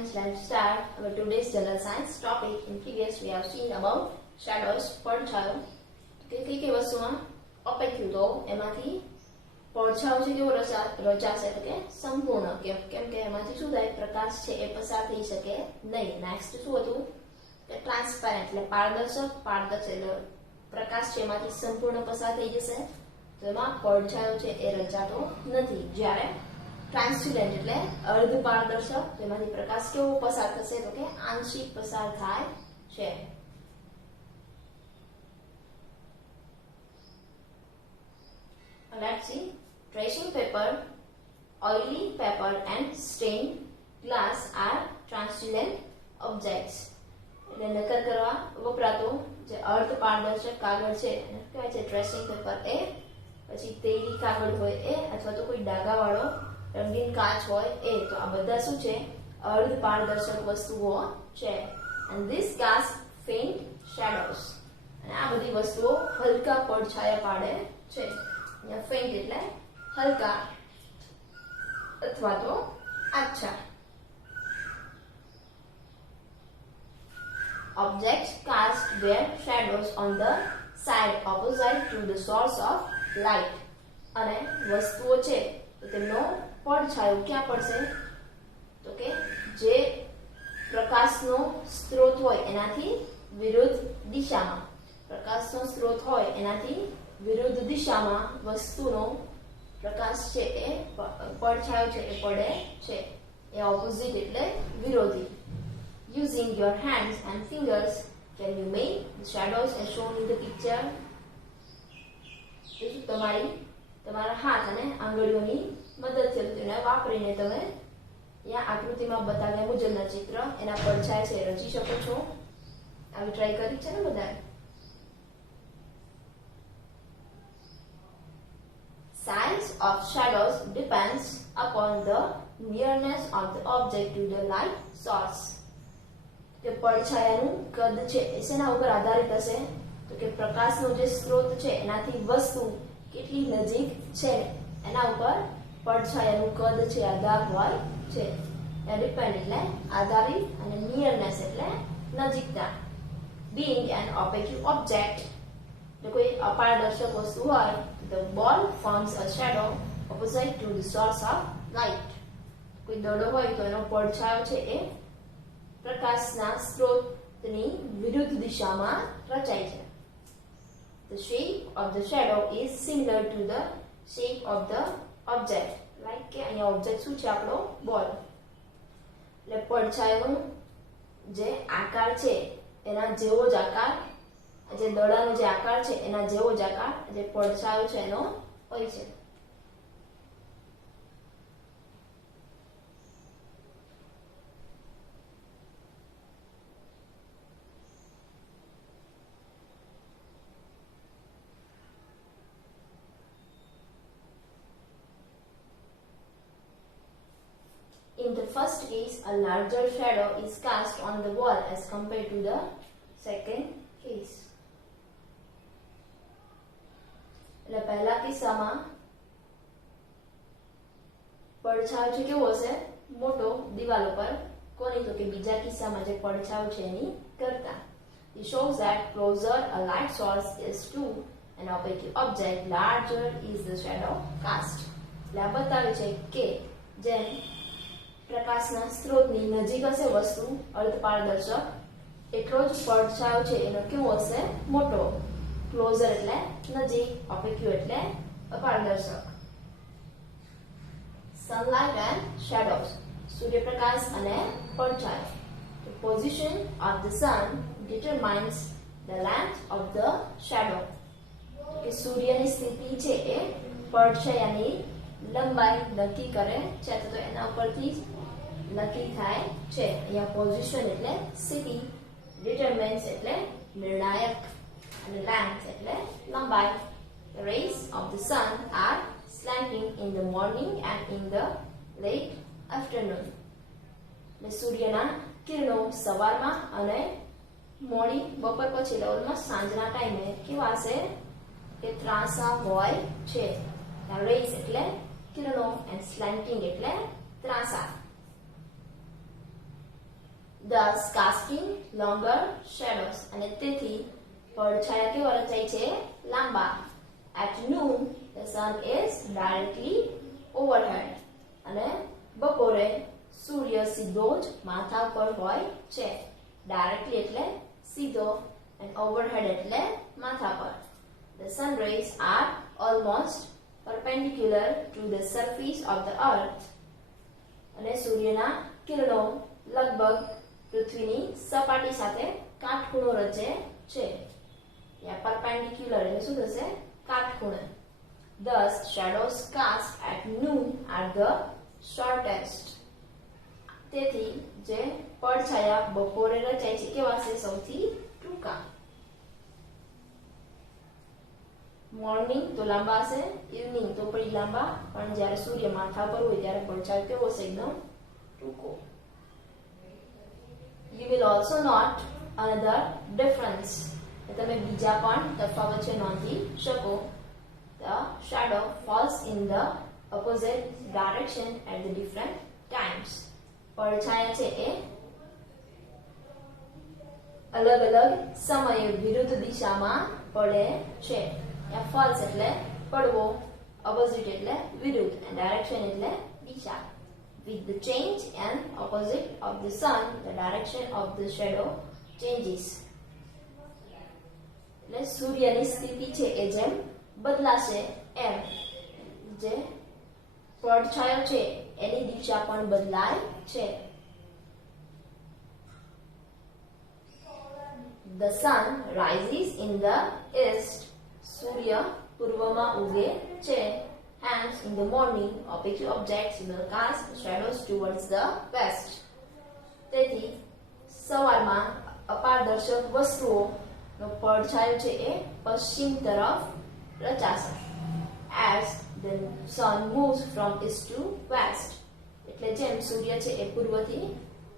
friends, let's start our today's general science topic. In previous we have seen about shadows, પડછાયો કે કઈ વસ્તુમાં અપેક્ષિત તો એમાંથી પડછાયો છે કેવો રચાશે તો કે સંપૂર્ણ કેમ કે એમાંથી શું થાય પ્રકાશ છે એ પસાર થઈ શકે નહીં. નેક્સ્ટ શું હતું કે ટ્રાન્સપેરન્ટ એટલે પારદર્શક એટલે પ્રકાશ છે એમાંથી સંપૂર્ણ પસાર થઈ જશે તો એમાં પડછાયો છે એ રચાતો નથી. જ્યારે ટ્રાન્સલ્યુસન્ટ એટલે અર્ધ પારદર્શક તો એમાંથી પ્રકાશ કેવો પસાર થશે તો કે આંશિક પસાર થાય છે. Let's see. Tracing paper, oily paper and stained glass are translucent objects. એટલે નકલ કરવા વપરાતો જે અર્ધ પારદર્શક કાગળ છે એને કહેવાય છે ટ્રેસિંગ પેપર એ, પછી તેલી કાગળ હોય એ, અથવા તો કોઈ ડાઘાવાળો રંગીન કાચ હોય એ. તો આ બધા શું છે અર્ધ પારદર્શક વસ્તુઓ છે. and this gas faint shadows. અને આ બધી વસ્તુઓ હલકા પડછાયા પાડે છે. અહીંયા faint એટલે હલકા અથવા તો આછા. Objects cast their shadows on the side opposite to the source of light. અને વસ્તુઓ છે તો તેમનો પડછાયો ક્યાં પડશે તો કે જે પ્રકાશનો સ્ત્રોત હોય એનાથી વિરુદ્ધ દિશામાં. પ્રકાશનો સ્ત્રોત હોય એનાથી વિરુદ્ધ દિશામાં વસ્તુનો પ્રકાશ છે એ પડછાયો છે એ પડે છે. એ ઓપોઝિટ એટલે વિરોધી. Using your hands and fingers, can you make the shadows as shown in the picture? તમારા હાથ અને આંગળીઓની મદદથી તેને વાપરીને તમે અહીંયા આકૃતિમાં બતાવ્યા મુજબના ચિત્ર એના પડછાયા છે રચી શકો છો. આવી ટ્રાય કરી છે ને બધાએ? Size of shadows depends upon the nearness of the object to the light source. કે પડછાયાનું કદ છે એ શેના ઉપર આધારિત હશે તો કે પ્રકાશનો જે સ્ત્રોત છે એનાથી વસ્તુ કેટલી નજીક છે એના ઉપર પડછાયાનું કદ છે આધાર હોય છે. ડિપેન્ડ એટલે આધારિત અને નિયરનેસ એટલે નજીકતા. Being an opaque object, જો કોઈ અપારદર્શક વસ્તુ હોય the ball forms a shadow opposite to the source of light. કોઈ દડો હોય તો એનો પડછાયો છે એ પ્રકાશના સ્ત્રોતની વિરુદ્ધ દિશામાં રચાય છે. The shape of the shadow is similar to the shape of the object. Like કે અહીંયા ઓબ્જેક્ટ શું છે આપણો બોલ. એટલે પડછાયાનો જે આકાર છે એના જેવો જ આકાર, જે દડાનો જે આકાર છે એના જેવો જ આકાર જે પડછાયો છે એનો હોય છે. In the first case, a larger shadow is cast on the wall as compared to the second case. એટલે પહેલા કિસ્સામાં પડછાયો છે કેવો હશે મોટો દિવાલો પર, કોની તો કે બીજા કિસ્સામાં જે પડછાયો છે એની કરતા. It shows that closer a light source is to an opaque object, larger is the shadow cast. એટલે આ બતાવે છે કે જેમ પ્રકાશના સ્ત્રોતની નજીક હશે વસ્તુ અર્ધપારદર્શક એટલો જ પડછાયો છે એનો કેવો હશે મોટો. ક્લોઝર એટલે નજીક, ઓપેક્યુ એટલે અપારદર્શક. સનલાઇટ એન્ડ શેડોઝ, સૂર્યપ્રકાશ અને પડછાયો. The position of the sun determines the length of the shadow. કે સૂર્યની સ્થિતિ છે એ પડછાયાની લંબાઈ નક્કી કરે છે. તો એના ઉપરથી નક્કી થાય છે. અહીંયા પોઝિશન એટલે સ્થિતિ, ડિટરમાઇન્સ એટલે નિર્ણાયક અને લેન્થ એટલે લંબાઈ. The rays of the sun are slanting in the morning and in the late afternoon. એટલે સૂર્યના કિરણો સવારમાં અને મોડી બપોર પછી લેવલમાં સાંજના ટાઈમે કેવા હશે કે ત્રાંસા હોય છે. rays એટલે કિરણો and slanting એટલે ત્રાંસા. thus casting longer shadows. અને તેથી પડછાયા કેવા રચાય છે? લાંબા. At noon, the sun is directly overhead. અને બપોરે સૂર્ય સીધો જ માથા પર હોય છે. Directly એટલે સીધો and overhead એટલે માથા પર. The sun rays are almost perpendicular to the surface of the earth. અને સૂર્યના કિરણો લગભગ પૃથ્વીની સપાટી સાથે કાટખૂણો રચે છે. યા perpendicular એટલે શું થશે? કાટખૂણે. Thus, shadows cast at noon are the shortest. તેથી જે પડછાયા બપોરે રચાય છે કેવા છે? સૌથી ટૂંકા. મોર્નિંગ તો લાંબા હશે, ઇવનિંગ તો પછી લાંબા, પણ જ્યારે સૂર્ય માથા પર હોય ત્યારે પડછાયો કેવો છે? એકદમ ટૂંકો. You will also note another difference. તમે બીજા પણ તફાવત છે નોંધી શકો. The shadow falls in the opposite direction at the different times. પડછાયા છે એ અલગ અલગ સમયે વિરુદ્ધ દિશામાં પડે છે. યા falls એટલે પડવો, opposite એટલે વિરુદ્ધ, and direction એટલે દિશા. With the change and opposite of the sun, the direction of the shadow changes. એટલે સૂર્યની સ્થિતિ છે એ જેમ બદલાશે એમ જે પડછાયો છે એની દિશા પણ બદલાય છે. The sun rises in the east. સૂર્ય પૂર્વમાં ઉગે છે. Hence, in the morning, opposite objects will cast shadows towards the west. તેથી સવારમાં અપારદર્શક વસ્તુઓનો પડછાયો છે એ પશ્ચિમ તરફ રચાશે. As the sun moves from east to west. એટલે જેમ સૂર્ય છે એ પૂર્વથી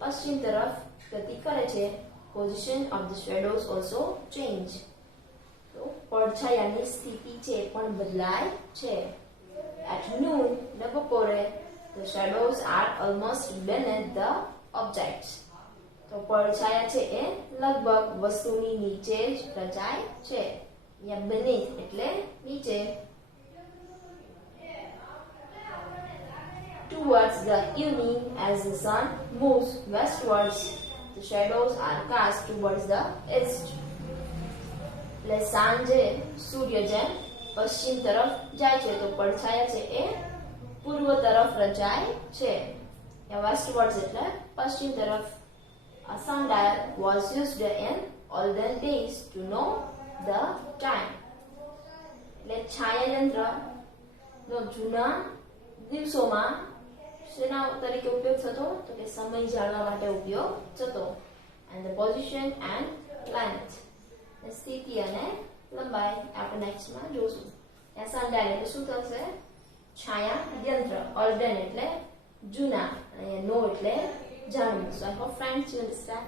પશ્ચિમ તરફ ગતિ કરે છે, position of the shadows also change. તો પડછાયાની સ્થિતિ છે એ પણ બદલાય છે. At noon, the બપોરે, the shadows are almost beneath the objects. તો પડછાયા છે એ લગભગ વસ્તુની નીચે જ રચાય છે. યા beneath એટલે નીચે. Towards the evening, as the sun moves westwards, the shadows are cast towards the east. એટલે સાંજે સૂર્ય જેમ પશ્ચિમ તરફ જાય છે તો પડછાયા છે એ પૂર્વ તરફ રચાય છે. વેસ્ટવર્ડ્સ એટલે પશ્ચિમ તરફ. A sundial was used in olden days to know the time. એટલે છાયાયંત્ર નો જૂના દિવસોમાં શેના તરીકે ઉપયોગ થતો? તો કે સમય જાણવા માટે ઉપયોગ થતો. And the position and length. સ્થિતિ અને લંબાઈ આપણે નેક્સ્ટમાં જોશું. ત્યાં સનડાયલ એટલે શું થશે? છાયા યંત્ર. ઓલ્ડન એટલે જૂના, અને નો એટલે જાણવું. So I hope friends you understand.